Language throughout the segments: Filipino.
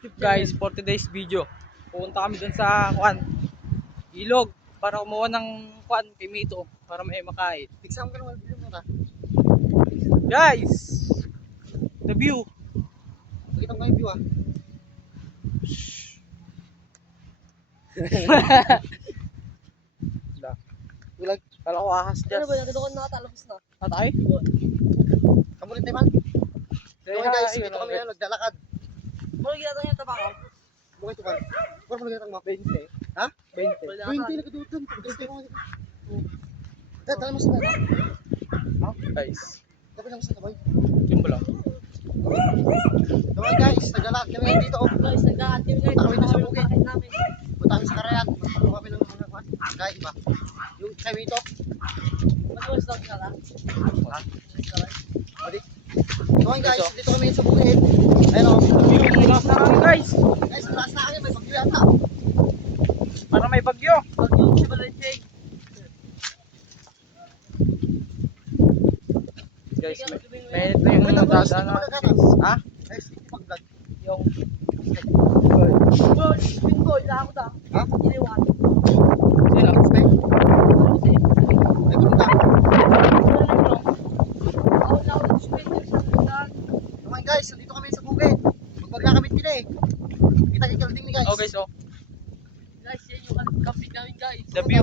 Guys, for today's video, pupunta kami dun sa ilog para kumuha ng kay Mito para may makain. Exam ka naman, video mo na. Guys, the view. Pakita mo kayo view ah. Ulag. Kala ko ahas dyan. Ano ba, nagdukon na talabas na. Atay? Kamulit naman. Okay guys, dito kami ngayon, naglalakad. Ano ginagawa niya tabako? Bukay ito ba? Kung mo naglalakad mga 20. Ha? 20. 20 nagkadutan. Pag-gusto mo. Dala mo sa bata. Guys, Dapat lang sa tabay. yung lang. Okay guys, naglalakad kami ngayon dito. Guys, nagdaan kami guys. Punta kami doon sa bukid. Bakit namin? Punta kami sa Karayan. Punta kami ng mga kwan. Kain ba? Yung kami ito. Mas lang ka lang. Ha? Balik. Okay guys, dito kami sa bukid. Ayun o. Yung last na kami guys. Guys, ang last na kami, may bagyo yata. Para may bagyo. Pag yung si Balancheng. Guys, may ito yung dadaan na. Ha? Guys, hindi pag-vlog. Yung Boy, spin boy, lakot ah. Ha? Iniwan. sino? Spek? Ay, punta. Ako na ako spin yung sa puntaan. Okay guys, nandito kami sa bukid. Magbagla kami pila eh. Kita kay Kalding ni guys. Oh guys, oh. Guys, yan yung camping namin guys. The view.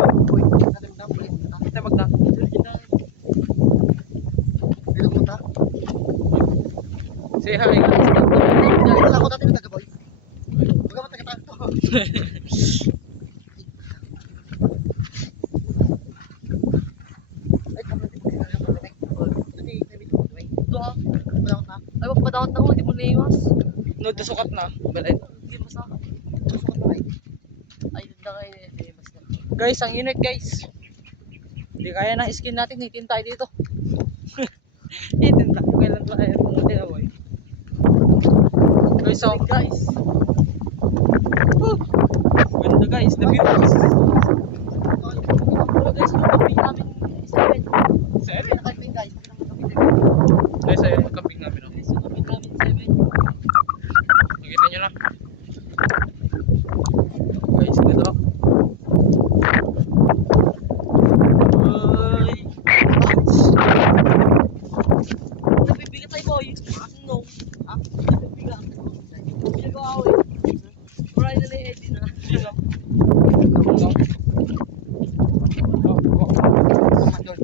Kita magna. Dito punta. Say hi. Wala ko dati ng taga-boy. Huwag ka mataga-tanto. Ay, kapatid. Ito ah. Wala ko na. Ay, magpadakot na ako, hindi mo naiwas. No, sukat na. Balay. Hindi mo sa akin. Gusto ko na kayo. Ay, hindi kayo naiwas na. Guys, ang init guys. Hindi kaya ng skin natin, hitin tayo dito. Hitin tayo, kailan ba tayo pumunti na boy. Guys, oh. Guys, Ganda guys, the view. ano guys, yung camping namin 7. Seven. Nakaipin guys. Guys, ayun yung camping namin. Oh. Guys, yung camping namin 7. Nakita nyo na. Guys, dito. Uy. Nabibigat tayo boy. No. Ha? Nabibigat. Pinagawa ako eh. Maray na na Eddie na.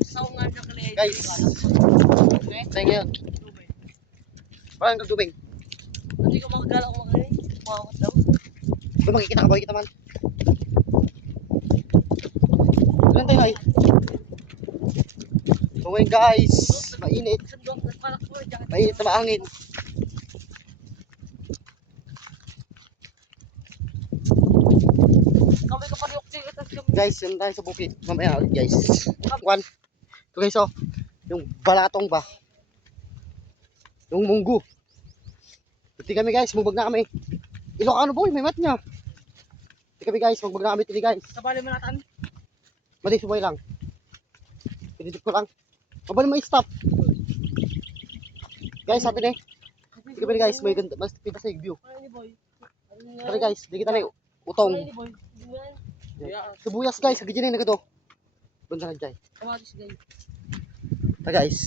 Sao nga niya ka na Eddie. Guys. Tayo ngayon. Parang kagdubing. Hindi ka makagala ko makain. Makakat daw. Doon makikita ka boy, kita man. Ilan tayo ay? Okay guys. Mainit. Sandok, nagpalak ko eh. Jacket. Mainit na maangin. Kami ka pariok siya. Tapos kami. Guys, yan tayo sa bukid. Mamaya ulit guys. One. Ito guys oh. Yung balatong ba? Yung munggo. Ito kami guys, magbag na kami. Ilocano boy, may mat niya. Ito kami guys, magbag na kami ito guys. Sabali mo natin. Mati, subay lang. Pinidip ko lang. Mabali mo i-stop. Guys, atin eh. Ito kami guys, may ganda. Mas kita sa view. Ano ni boy? Tara guys, di kita na utong. Ano ni boy? Hindi mo yan. Subuyas guys, kagyan na nagado. Banda na dyan. Kamatis guys. Ta guys.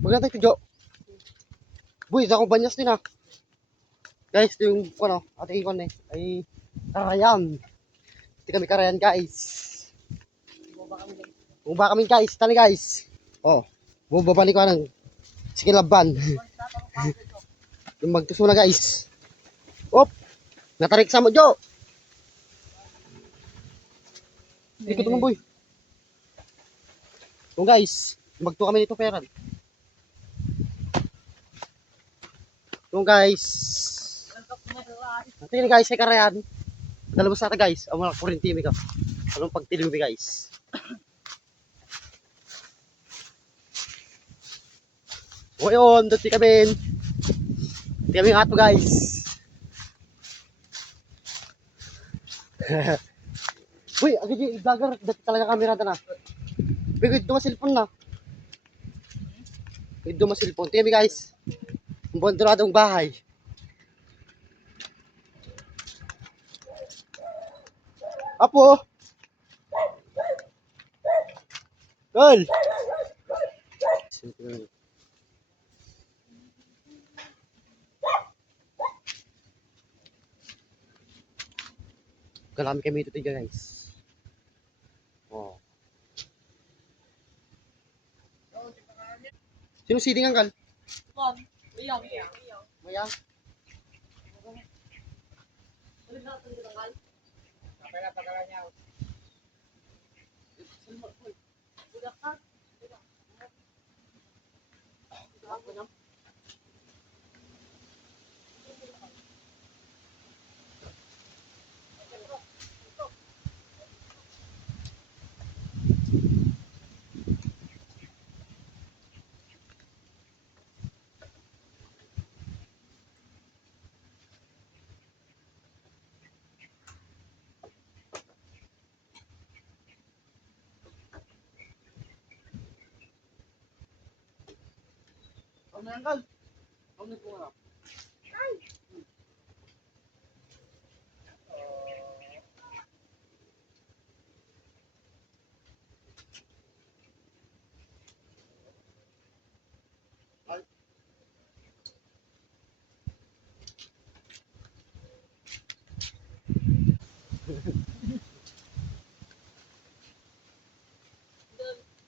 Maganda tayo tidyo. Boy, sa akong banyas din ah. Guys, ito yung ano, ating ikon eh. Ay Karayan. Ito kami Karayan guys. Bumaba kami guys. Bumaba kami guys, tani guys. Oh, bumaba ni ko ng sige laban. Yung magtuso na guys. Op. Natarik sa mo Jo. Ikot mo boy. Oh guys, magto kami dito peran. So guys. Ito yun guys, ay Karayan. Dalabas natin guys. Ang mga kurintimi ka. Anong pagtilumi guys. O yun, dati kami. Dati kami ato guys. Uy, agad yung vlogger. Dati talaga kamera na. Bigod dumas cellphone na. Bigod dumas cellphone. Tingnan guys. Ang bondoradong bahay. Apo! Tol! Kalami kami ito tiga guys. Oh. Sino siding angkal? Kom. Iyaw. Maya? Ulit na ito ng kal. Ulit ka. Ang na angkal. Ang na po nga.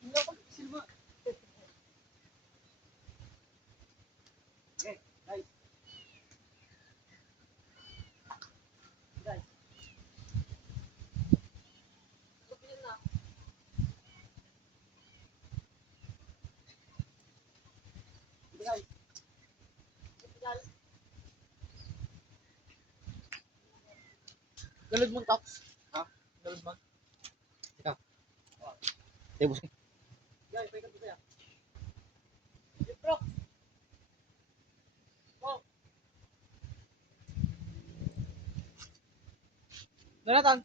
Hindi ako silma. Okay, guys. Guys. Lupin na. Guys. Galod mong tox. Ha? Galod mo. Tebos. Guys, pwede ka kaya. Bro. Jonathan.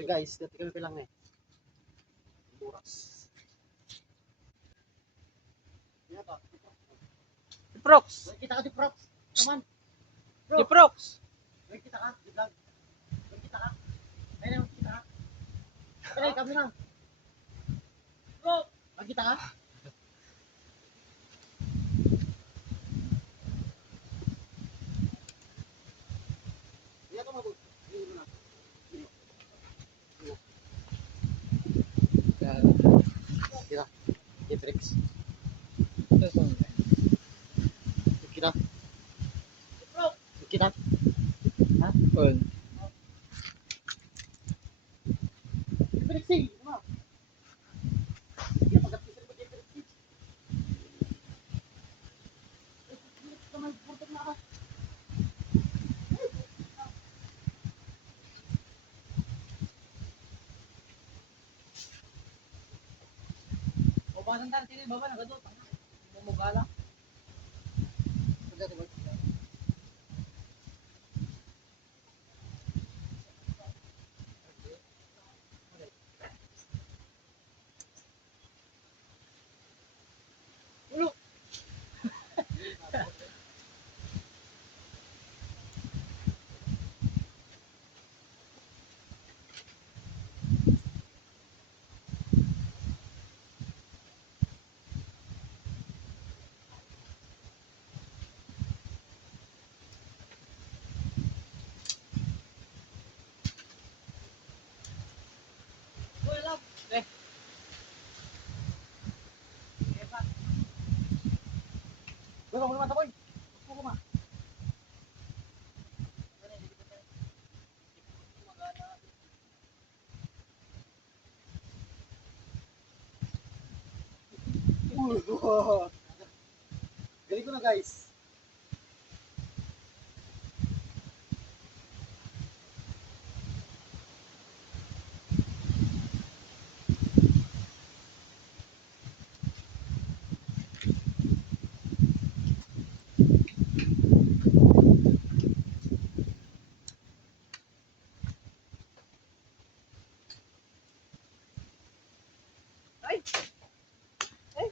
Okay guys, dati kami pilang eh. Buras. Yan pa. Prox. Kita ka di props. Naman. Di Prox. Kita ka. Di vlog. Kita ka. Ayun, kita ka. Ay, kami na. Bro. Kita ka. Iya ka mabut. Kita. Itrix. Kita. Bro. Kita. Ha? On. Itrix sih. Dia pagkat kita di Itrix. Kamay punta na ka. O basan tan sini baba nagadot. Mumugala. Boy, love. Boy, kamu mata boy. Kamu mah. Galing ko na guys. Ay! Ay!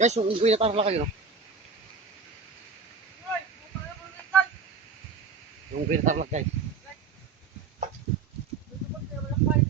Guys, yung unggoy na tarla kayo, no? Ay! Puta na mo na yan! Yung unggoy na tarla guys. Dapat na malakay.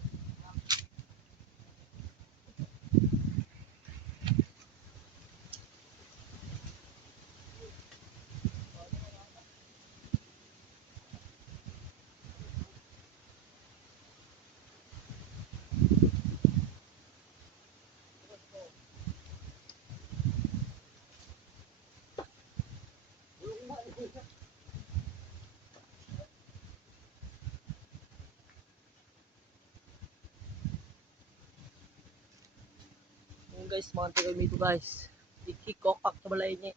Yung guys, mga tagal dito guys. Ikikokak sa balay niya.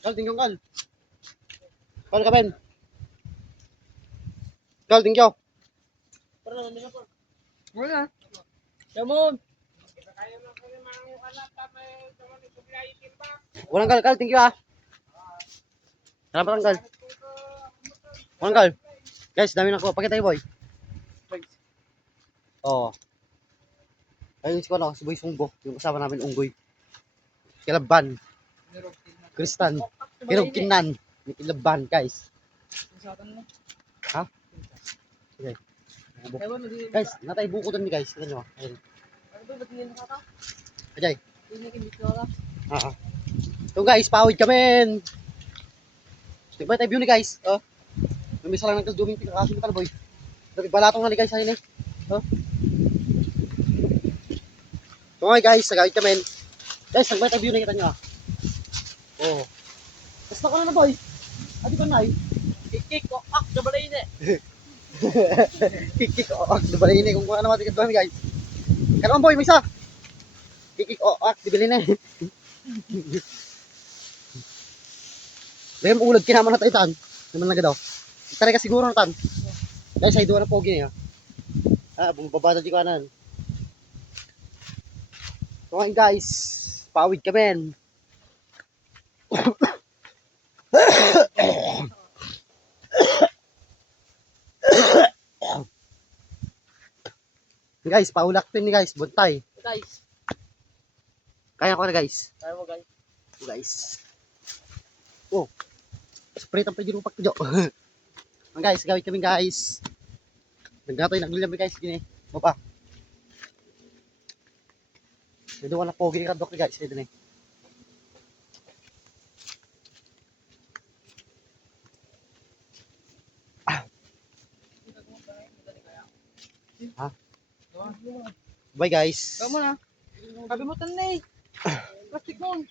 Kal, tingkong kal. Kal ka, Ben. Kal, tingkong. Para naman nila po. Wala. Damon! Walang kal, kal, tingkong ah. Salamat kal. Walang kal. Guys, dami na ko. Pakita tayo, boy. Oo. Ayun si Kono, si Boy Sungbo. Yung kasama namin, unggoy. Kilaban. Kristan. Hirog kinan. May kilaban, guys. Ha? Okay. Guys, natay buko doon guys. Tignan nyo. Ayun. Ano ba? Ba't hindi nakaka? Ajay. Hindi kimbit ka. Oo. So guys, pawid kami. Tignan tayo view ni guys. Oh. May isa lang ng kalduming pinakasin ka boy. Dapat balatong na ni guys ayun eh. Oh. So nga guys, sagawid kami. Guys, nagbay tayo view na kita nyo. Oh. Basta ka na boy. Adi ka na eh. Ikikokak sa balay niya. Kikik oak, dibali ini kung ano matikad ba guys. Kaya boy, may isa. Kikik oak, dibali na. Lem ulad kinama na tayo tan. Naman lang daw. Tara ka siguro na tan. Guys, ay duwa na pogi niya. Ah, bumababa di kanan. So guys, pawid kami. Guys, paulak din ni guys, buntay. Guys. Kaya ko na guys. Kaya mo guys. Guys. Oh. Spray ang pwede rupak ko. Ang guys, gawin kami guys. Nagatoy naglulam guys gini. Baba. Dito wala pogi ka dok guys, dito ni. Ha? Bye guys. Kamu na. Sabi mo tan na eh. Plastic mo.